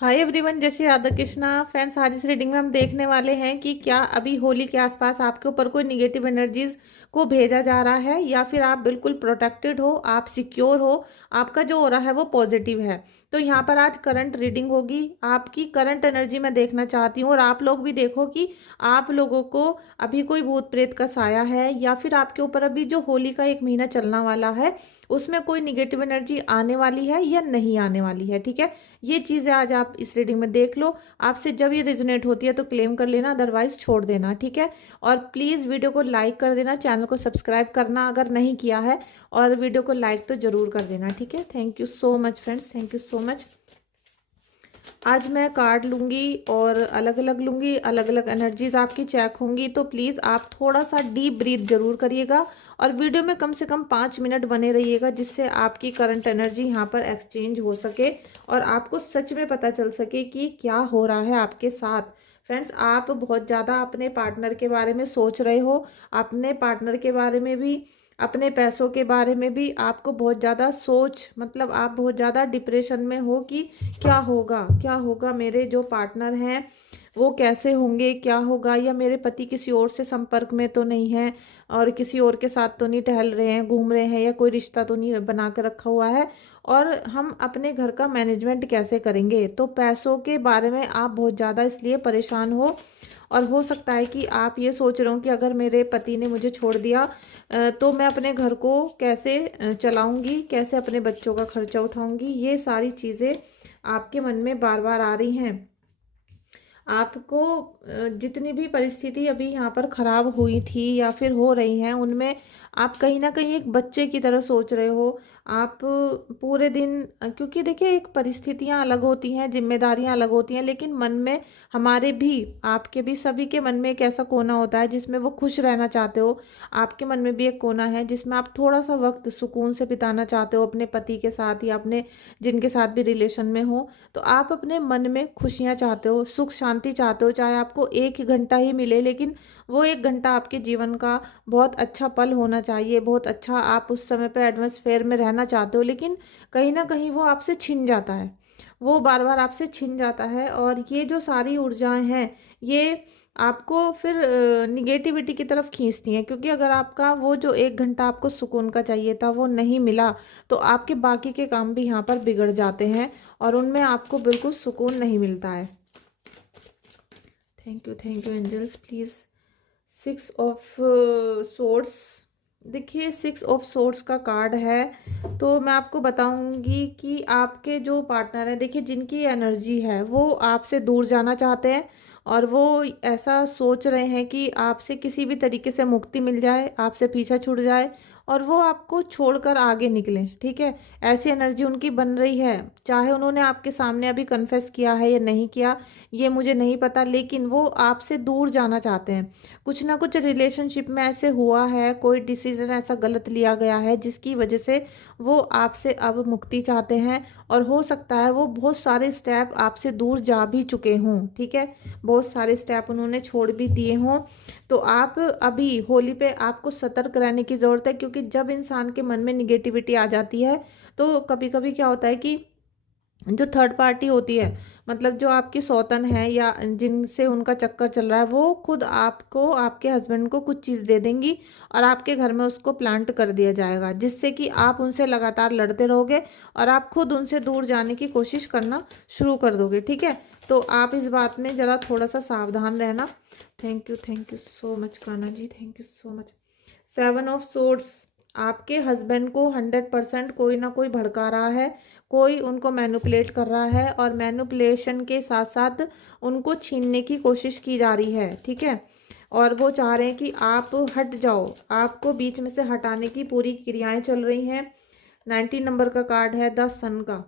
Hi everyone, जय Shri Radha Krishna. Friends, आज इस रीडिंग में हम देखने वाले हैं कि क्या अभी होली के आसपास आपके ऊपर कोई निगेटिव एनर्जीज को भेजा जा रहा है या फिर आप बिल्कुल प्रोटेक्टेड हो, आप सिक्योर हो, आपका जो हो रहा है वो पॉजिटिव है। तो यहाँ पर आज करंट रीडिंग होगी, आपकी करंट एनर्जी मैं देखना चाहती हूँ और आप लोग भी देखो कि आप लोगों को अभी कोई भूत प्रेत का साया है या फिर आपके ऊपर अभी जो होली का एक महीना चलना वाला है उसमें कोई निगेटिव एनर्जी आने वाली है या नहीं आने वाली है। ठीक है, ये चीज़ें आज आप इस रीडिंग में देख लो। आपसे जब ये रेजोनेट होती है तो क्लेम कर लेना, अदरवाइज छोड़ देना। ठीक है, और प्लीज़ वीडियो को लाइक कर देना, चैनल को सब्सक्राइब करना अगर नहीं किया है, और वीडियो को लाइक तो ज़रूर कर देना। ठीक है, thank you so much friends, thank you so much. आज मैं कार्ड लूँगी और अलग अलग लूँगी, अलग अलग एनर्जीज आपकी चेक होंगी। तो प्लीज़ आप थोड़ा सा डीप ब्रीथ जरूर करिएगा और वीडियो में कम से कम 5 मिनट बने रहिएगा, जिससे आपकी करंट एनर्जी यहाँ पर एक्सचेंज हो सके और आपको सच में पता चल सके कि क्या हो रहा है आपके साथ। फ्रेंड्स, आप बहुत ज़्यादा अपने पार्टनर के बारे में सोच रहे हो, अपने पार्टनर के बारे में भी, अपने पैसों के बारे में भी आपको बहुत ज़्यादा सोच, मतलब आप बहुत ज़्यादा डिप्रेशन में हो कि क्या होगा, क्या होगा, मेरे जो पार्टनर हैं वो कैसे होंगे, क्या होगा, या मेरे पति किसी और से संपर्क में तो नहीं है और किसी और के साथ तो नहीं टहल रहे हैं, घूम रहे हैं, या कोई रिश्ता तो नहीं बना कर रखा हुआ है, और हम अपने घर का मैनेजमेंट कैसे करेंगे। तो पैसों के बारे में आप बहुत ज़्यादा इसलिए परेशान हो, और हो सकता है कि आप ये सोच रहे हो कि अगर मेरे पति ने मुझे छोड़ दिया तो मैं अपने घर को कैसे चलाऊंगी, कैसे अपने बच्चों का खर्चा उठाऊंगी। ये सारी चीज़ें आपके मन में बार बार आ रही हैं। आपको जितनी भी परिस्थिति अभी यहाँ पर खराब हुई थी या फिर हो रही हैं, उनमें आप कहीं ना कहीं एक बच्चे की तरह सोच रहे हो। आप पूरे दिन, क्योंकि देखिए एक परिस्थितियाँ अलग होती हैं, जिम्मेदारियाँ अलग होती हैं, लेकिन मन में हमारे भी, आपके भी, सभी के मन में एक ऐसा कोना होता है जिसमें वो खुश रहना चाहते हो। आपके मन में भी एक कोना है जिसमें आप थोड़ा सा वक्त सुकून से बिताना चाहते हो अपने पति के साथ या अपने जिनके साथ भी रिलेशन में हो। तो आप अपने मन में खुशियाँ चाहते हो, सुख शांति चाहते हो, चाहे आपको 1 ही घंटा ही मिले, लेकिन वो 1 घंटा आपके जीवन का बहुत अच्छा पल होना चाहिए, बहुत अच्छा, आप उस समय पे एटमॉस्फेयर में रहना चाहते हो, लेकिन कहीं ना कहीं वो आपसे छिन जाता है, वो बार बार आपसे छिन जाता है। और ये जो सारी ऊर्जाएं हैं, ये आपको फिर निगेटिविटी की तरफ खींचती हैं, क्योंकि अगर आपका वो जो 1 घंटा आपको सुकून का चाहिए था वो नहीं मिला, तो आपके बाकी के काम भी यहाँ पर बिगड़ जाते हैं और उनमें आपको बिल्कुल सुकून नहीं मिलता है। Thank you angels, please. 6 of swords, देखिए 6 ऑफ सोर्ड्स का कार्ड है। तो मैं आपको बताऊंगी कि आपके जो पार्टनर हैं, देखिए जिनकी एनर्जी है वो आपसे दूर जाना चाहते हैं और वो ऐसा सोच रहे हैं कि आपसे किसी भी तरीके से मुक्ति मिल जाए, आपसे पीछा छूट जाए और वो आपको छोड़कर आगे निकलें। ठीक है, ऐसी एनर्जी उनकी बन रही है। चाहे उन्होंने आपके सामने अभी कन्फेस किया है या नहीं किया, ये मुझे नहीं पता, लेकिन वो आपसे दूर जाना चाहते हैं। कुछ ना कुछ रिलेशनशिप में ऐसे हुआ है, कोई डिसीजन ऐसा गलत लिया गया है जिसकी वजह से वो आपसे अब मुक्ति चाहते हैं, और हो सकता है वो बहुत सारे स्टेप आपसे दूर जा भी चुके हों। ठीक है, बहुत सारे स्टेप उन्होंने छोड़ भी दिए हों। तो आप अभी होली पे आपको सतर्क रहने की ज़रूरत है, क्योंकि जब इंसान के मन में निगेटिविटी आ जाती है तो कभी कभी क्या होता है कि जो थर्ड पार्टी होती है, मतलब जो आपकी सौतन है या जिनसे उनका चक्कर चल रहा है, वो खुद आपको, आपके हस्बैंड को कुछ चीज़ दे देंगी और आपके घर में उसको प्लांट कर दिया जाएगा, जिससे कि आप उनसे लगातार लड़ते रहोगे और आप खुद उनसे दूर जाने की कोशिश करना शुरू कर दोगे। ठीक है, तो आप इस बात में ज़रा थोड़ा सा सावधान रहना। Thank you so much Kanha ji, thank you so much. 7 of swords, आपके हस्बैंड को 100% कोई ना कोई भड़का रहा है, कोई उनको मैनिपुलेट कर रहा है, और मैनिपुलेशन के साथ साथ उनको छीनने की कोशिश की जा रही है। ठीक है, और वो चाह रहे हैं कि आप हट जाओ, आपको बीच में से हटाने की पूरी क्रियाएं चल रही हैं। 19 नंबर का कार्ड है द सन का।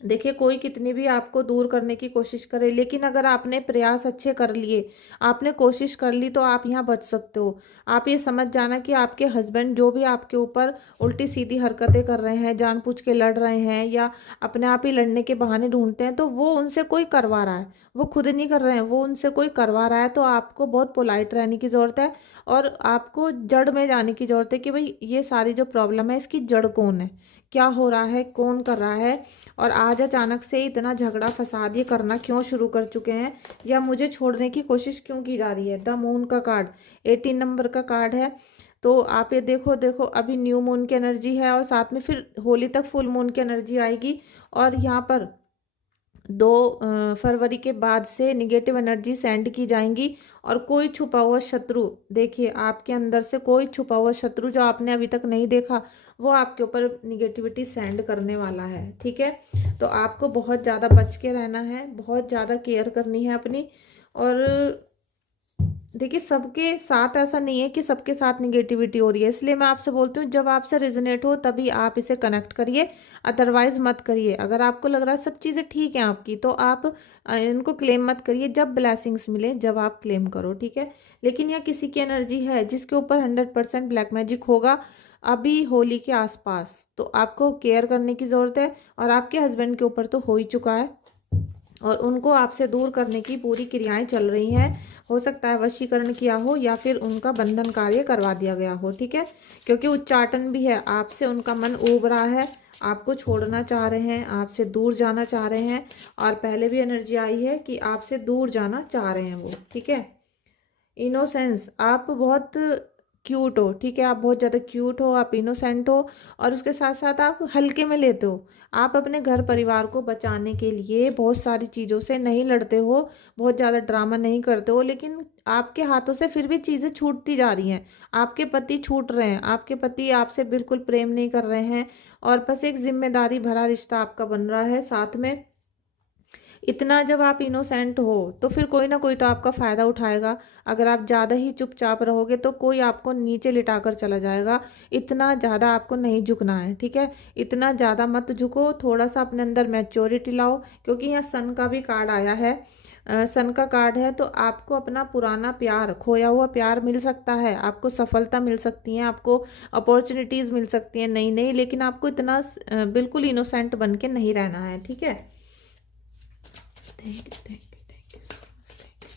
देखिए कोई कितनी भी आपको दूर करने की कोशिश करे, लेकिन अगर आपने प्रयास अच्छे कर लिए, आपने कोशिश कर ली, तो आप यहाँ बच सकते हो। आप ये समझ जाना कि आपके हस्बैंड जो भी आपके ऊपर उल्टी सीधी हरकतें कर रहे हैं, जानबूझ के लड़ रहे हैं या अपने आप ही लड़ने के बहाने ढूंढते हैं, तो वो उनसे कोई करवा रहा है, वो खुद नहीं कर रहे हैं, वो उनसे कोई करवा रहा है। तो आपको बहुत पोलाइट रहने की ज़रूरत है और आपको जड़ में जाने की ज़रूरत है कि भाई ये सारी जो प्रॉब्लम है इसकी जड़ कौन है, क्या हो रहा है, कौन कर रहा है, और आज अचानक से इतना झगड़ा फसाद ये करना क्यों शुरू कर चुके हैं, या मुझे छोड़ने की कोशिश क्यों की जा रही है। द मून का कार्ड 18 नंबर का कार्ड है। तो आप ये देखो देखो, अभी न्यू मून की एनर्जी है और साथ में फिर होली तक फुल मून की एनर्जी आएगी। और यहाँ पर 2 फरवरी के बाद से निगेटिव एनर्जी सेंड की जाएंगी। और कोई छुपा हुआ शत्रु, देखिए आपके अंदर से कोई छुपा हुआ शत्रु जो आपने अभी तक नहीं देखा, वो आपके ऊपर निगेटिविटी सेंड करने वाला है। ठीक है, तो आपको बहुत ज़्यादा बच के रहना है, बहुत ज़्यादा केयर करनी है अपनी। और देखिए सबके साथ ऐसा नहीं है कि सबके साथ निगेटिविटी हो रही है, इसलिए मैं आपसे बोलती हूँ जब आपसे रिजोनेट हो तभी आप इसे कनेक्ट करिए, अदरवाइज मत करिए। अगर आपको लग रहा है सब चीज़ें ठीक हैं आपकी, तो आप इनको क्लेम मत करिए। जब ब्लेसिंग्स मिले जब आप क्लेम करो, ठीक है। लेकिन यह किसी की एनर्जी है जिसके ऊपर 100% ब्लैक मैजिक होगा अभी होली के आसपास, तो आपको केयर करने की ज़रूरत है। और आपके हस्बैंड के ऊपर तो हो ही चुका है और उनको आपसे दूर करने की पूरी क्रियाएं चल रही हैं। हो सकता है वशीकरण किया हो या फिर उनका बंधन कार्य करवा दिया गया हो, ठीक है। क्योंकि उच्चाटन भी है, आपसे उनका मन ऊब रहा है, आपको छोड़ना चाह रहे हैं, आपसे दूर जाना चाह रहे हैं। और पहले भी एनर्जी आई है कि आपसे दूर जाना चाह रहे हैं वो, ठीक है। इनोसेंस, आप बहुत क्यूट हो, ठीक है, आप बहुत ज़्यादा क्यूट हो, आप इनोसेंट हो। और उसके साथ साथ आप हल्के में लेते हो। आप अपने घर परिवार को बचाने के लिए बहुत सारी चीज़ों से नहीं लड़ते हो, बहुत ज़्यादा ड्रामा नहीं करते हो, लेकिन आपके हाथों से फिर भी चीज़ें छूटती जा रही हैं। आपके पति छूट रहे हैं, आपके पति आपसे बिल्कुल प्रेम नहीं कर रहे हैं, और बस एक जिम्मेदारी भरा रिश्ता आपका बन रहा है साथ में। इतना जब आप इनोसेंट हो तो फिर कोई ना कोई तो आपका फ़ायदा उठाएगा। अगर आप ज़्यादा ही चुपचाप रहोगे तो कोई आपको नीचे लिटाकर चला जाएगा। इतना ज़्यादा आपको नहीं झुकना है, ठीक है। इतना ज़्यादा मत झुको, थोड़ा सा अपने अंदर मैच्योरिटी लाओ, क्योंकि यहाँ सन का भी कार्ड आया है। सन का कार्ड है तो आपको अपना पुराना प्यार, खोया हुआ प्यार मिल सकता है, आपको सफलता मिल सकती है, आपको अपॉर्चुनिटीज़ मिल सकती हैं नई नई, लेकिन आपको इतना बिल्कुल इनोसेंट बन के नहीं रहना है, ठीक है। Thank you thank you thank you so much, thank you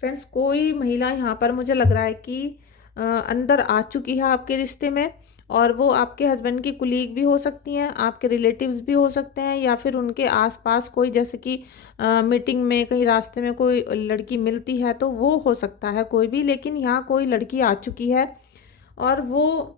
friends. कोई महिला यहाँ पर मुझे लग रहा है कि अंदर आ चुकी है आपके रिश्ते में, और वो आपके हस्बैंड की कुलीग भी हो सकती हैं, आपके रिलेटिव्स भी हो सकते हैं, या फिर उनके आसपास कोई, जैसे कि मीटिंग में कहीं रास्ते में कोई लड़की मिलती है तो वो हो सकता है कोई भी। लेकिन यहाँ कोई लड़की आ चुकी है और वो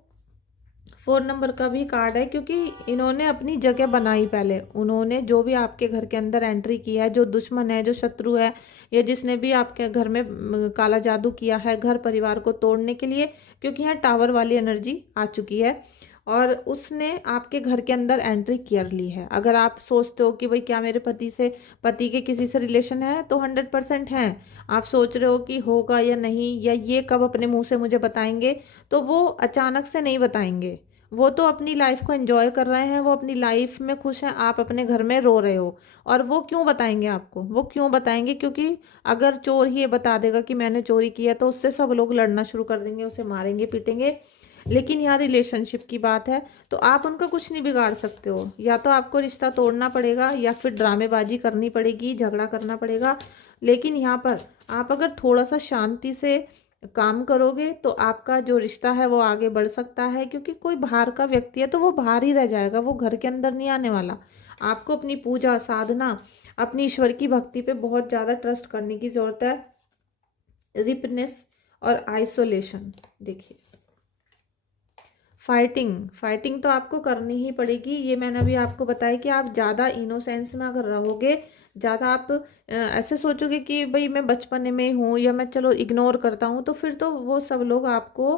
4 नंबर का भी कार्ड है, क्योंकि इन्होंने अपनी जगह बनाई। पहले उन्होंने जो भी आपके घर के अंदर एंट्री किया है, जो दुश्मन है, जो शत्रु है, या जिसने भी आपके घर में काला जादू किया है घर परिवार को तोड़ने के लिए, क्योंकि यहाँ टावर वाली एनर्जी आ चुकी है और उसने आपके घर के अंदर एंट्री कर ली है। अगर आप सोचते हो कि भाई क्या मेरे पति के किसी से रिलेशन है, तो 100% है। आप सोच रहे हो कि होगा या नहीं, या ये कब अपने मुंह से मुझे बताएंगे, तो वो अचानक से नहीं बताएंगे। वो तो अपनी लाइफ को एंजॉय कर रहे हैं, वो अपनी लाइफ में खुश हैं, आप अपने घर में रो रहे हो। और वो क्यों बताएंगे आपको, वो क्यों बताएंगे? क्योंकि अगर चोर ही ये बता देगा कि मैंने चोरी किया, तो उससे सब लोग लड़ना शुरू कर देंगे, उसे मारेंगे पीटेंगे। लेकिन यहाँ रिलेशनशिप की बात है, तो आप उनका कुछ नहीं बिगाड़ सकते हो। या तो आपको रिश्ता तोड़ना पड़ेगा, या फिर ड्रामेबाजी करनी पड़ेगी, झगड़ा करना पड़ेगा। लेकिन यहाँ पर आप अगर थोड़ा सा शांति से काम करोगे तो आपका जो रिश्ता है वो आगे बढ़ सकता है। क्योंकि कोई बाहर का व्यक्ति है तो वो बाहर ही रह जाएगा, वो घर के अंदर नहीं आने वाला। आपको अपनी पूजा साधना, अपनी ईश्वर की भक्ति पे बहुत ज़्यादा ट्रस्ट करने की ज़रूरत है। रिपनेस और आइसोलेशन, देखिए फाइटिंग तो आपको करनी ही पड़ेगी। ये मैंने अभी आपको बताया कि आप ज़्यादा इनोसेंस में अगर रहोगे, ज़्यादा आप ऐसे सोचोगे कि भाई मैं बचपन में हूँ, या मैं चलो इग्नोर करता हूँ, तो फिर तो वो सब लोग आपको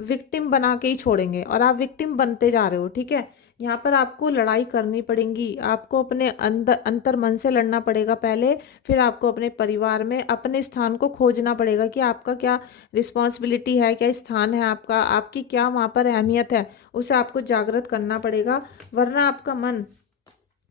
विक्टिम बना के ही छोड़ेंगे और आप विक्टिम बनते जा रहे हो, ठीक है। यहाँ पर आपको लड़ाई करनी पड़ेगी, आपको अपने अंदर अंतर मन से लड़ना पड़ेगा पहले, फिर आपको अपने परिवार में अपने स्थान को खोजना पड़ेगा कि आपका क्या रिस्पॉन्सिबिलिटी है, क्या स्थान है आपका, आपकी क्या वहाँ पर अहमियत है, उसे आपको जागृत करना पड़ेगा। वरना आपका मन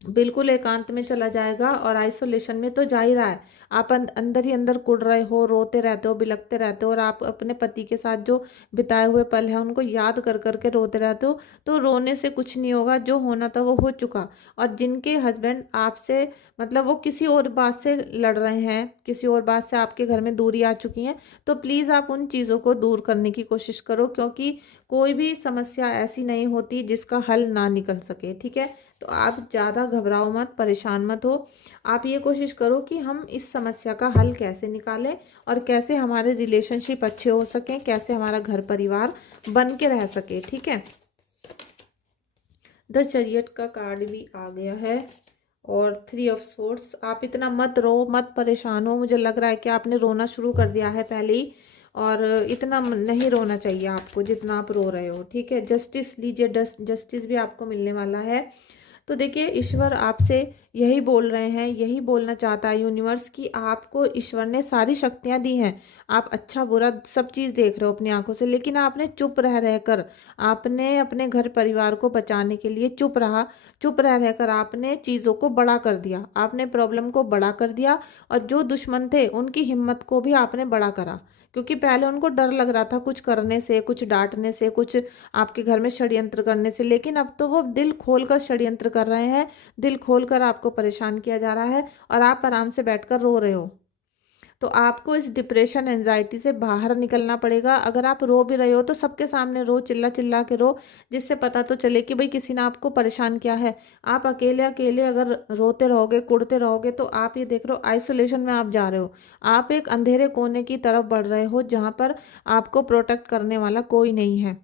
बिल्कुल एकांत में चला जाएगा और आइसोलेशन में तो जा ही रहा है। आप अंदर ही अंदर कुढ़ रहे हो, रोते रहते हो, बिलखते रहते हो और आप अपने पति के साथ जो बिताए हुए पल हैं उनको याद कर कर के रोते रहते हो। तो रोने से कुछ नहीं होगा, जो होना था वो हो चुका। और जिनके हस्बैंड आपसे मतलब वो किसी और बात से लड़ रहे हैं, किसी और बात से आपके घर में दूरी आ चुकी है, तो प्लीज़ आप उन चीज़ों को दूर करने की कोशिश करो, क्योंकि कोई भी समस्या ऐसी नहीं होती जिसका हल ना निकल सके। ठीक है, तो आप ज़्यादा घबराओ मत, परेशान मत हो। आप ये कोशिश करो कि हम इस समस्या का हल कैसे निकालें और कैसे हमारे रिलेशनशिप अच्छे हो सकें, कैसे हमारा घर परिवार बन के रह सके। ठीक है, द चैरियट का कार्ड भी आ गया है और 3 ऑफ सोर्ड्स। आप इतना मत रो, मत परेशान हो। मुझे लग रहा है कि आपने रोना शुरू कर दिया है पहले ही, और इतना नहीं रोना चाहिए आपको जितना आप रो रहे हो। ठीक है, जस्टिस लीजिए, जस्टिस भी आपको मिलने वाला है। तो देखिए, ईश्वर आपसे यही बोल रहे हैं, यही बोलना चाहता है यूनिवर्स कि आपको ईश्वर ने सारी शक्तियां दी हैं। आप अच्छा बुरा सब चीज़ देख रहे हो अपनी आंखों से, लेकिन आपने चुप रह रहकर, आपने अपने घर परिवार को बचाने के लिए चुप रहा। चुप रह रहकर आपने चीज़ों को बड़ा कर दिया, आपने प्रॉब्लम को बड़ा कर दिया, और जो दुश्मन थे उनकी हिम्मत को भी आपने बड़ा करा। क्योंकि पहले उनको डर लग रहा था कुछ करने से, कुछ डांटने से, कुछ आपके घर में षड्यंत्र करने से, लेकिन अब तो वो दिल खोलकर षड्यंत्र कर रहे हैं, दिल खोलकर आपको परेशान किया जा रहा है और आप आराम से बैठकर रो रहे हो। तो आपको इस डिप्रेशन एंजाइटी से बाहर निकलना पड़ेगा। अगर आप रो भी रहे हो तो सबके सामने रो, चिल्ला चिल्ला के रो, जिससे पता तो चले कि भाई किसी ने आपको परेशान किया है। आप अकेले अकेले अगर रोते रहोगे, कुढ़ते रहोगे, तो आप ये देख रहे हो आइसोलेशन में आप जा रहे हो। आप एक अंधेरे कोने की तरफ बढ़ रहे हो जहाँ पर आपको प्रोटेक्ट करने वाला कोई नहीं है।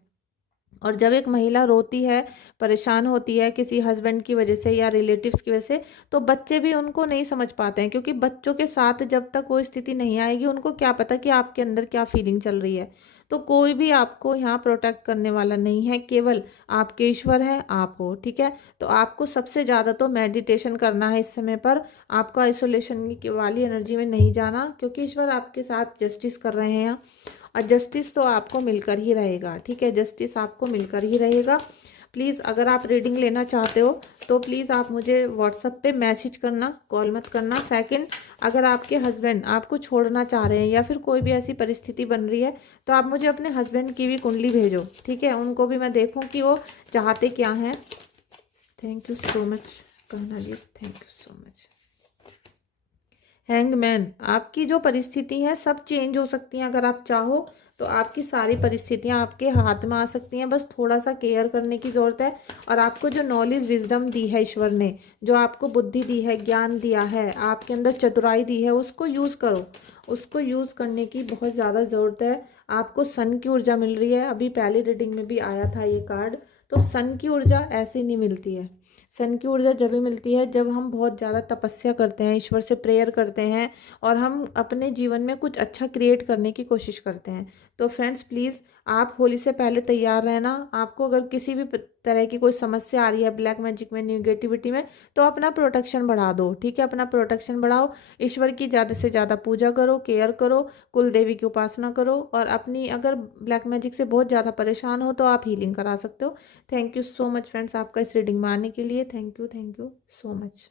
और जब एक महिला रोती है, परेशान होती है किसी हस्बैंड की वजह से या रिलेटिव्स की वजह से, तो बच्चे भी उनको नहीं समझ पाते हैं, क्योंकि बच्चों के साथ जब तक वो स्थिति नहीं आएगी उनको क्या पता कि आपके अंदर क्या फीलिंग चल रही है। तो कोई भी आपको यहाँ प्रोटेक्ट करने वाला नहीं है, केवल आपके ईश्वर है, आप हो। ठीक है, तो आपको सबसे ज़्यादा तो मेडिटेशन करना है इस समय पर। आपको आइसोलेशन की वाली एनर्जी में नहीं जाना, क्योंकि ईश्वर आपके साथ जस्टिस कर रहे हैं यहाँ, और जस्टिस तो आपको मिलकर ही रहेगा। ठीक है, जस्टिस आपको मिलकर ही रहेगा। प्लीज़ अगर आप रीडिंग लेना चाहते हो तो प्लीज़ आप मुझे व्हाट्सएप पे मैसेज करना, कॉल मत करना। सेकंड, अगर आपके हस्बैंड आपको छोड़ना चाह रहे हैं या फिर कोई भी ऐसी परिस्थिति बन रही है, तो आप मुझे अपने हस्बैंड की भी कुंडली भेजो। ठीक है, उनको भी मैं देखूं कि वो चाहते क्या हैं। थैंक यू सो मच कहना जी, thank you so much. Hangman, आपकी जो परिस्थिति है सब चेंज हो सकती हैं अगर आप चाहो तो। आपकी सारी परिस्थितियां आपके हाथ में आ सकती हैं, बस थोड़ा सा केयर करने की ज़रूरत है। और आपको जो नॉलेज विजडम दी है ईश्वर ने, जो आपको बुद्धि दी है, ज्ञान दिया है, आपके अंदर चतुराई दी है, उसको यूज़ करो। उसको यूज़ करने की बहुत ज़्यादा ज़रूरत है। आपको सन की ऊर्जा मिल रही है, अभी पहली रीडिंग में भी आया था ये कार्ड। तो सन की ऊर्जा ऐसे नहीं मिलती है। सन की ऊर्जा जब भी मिलती है जब हम बहुत ज़्यादा तपस्या करते हैं, ईश्वर से प्रेयर करते हैं, और हम अपने जीवन में कुछ अच्छा क्रिएट करने की कोशिश करते हैं। तो फ्रेंड्स प्लीज़ आप होली से पहले तैयार रहना। आपको अगर किसी भी तरह की कोई समस्या आ रही है ब्लैक मैजिक में, नेगेटिविटी में, तो अपना प्रोटेक्शन बढ़ा दो। ठीक है, अपना प्रोटेक्शन बढ़ाओ, ईश्वर की ज़्यादा से ज़्यादा पूजा करो, केयर करो, कुल देवी की उपासना करो, और अपनी अगर ब्लैक मैजिक से बहुत ज़्यादा परेशान हो तो आप हीलिंग करा सकते हो। Thank you so much friends आपका इस रीडिंग में आने के लिए। Thank you so much.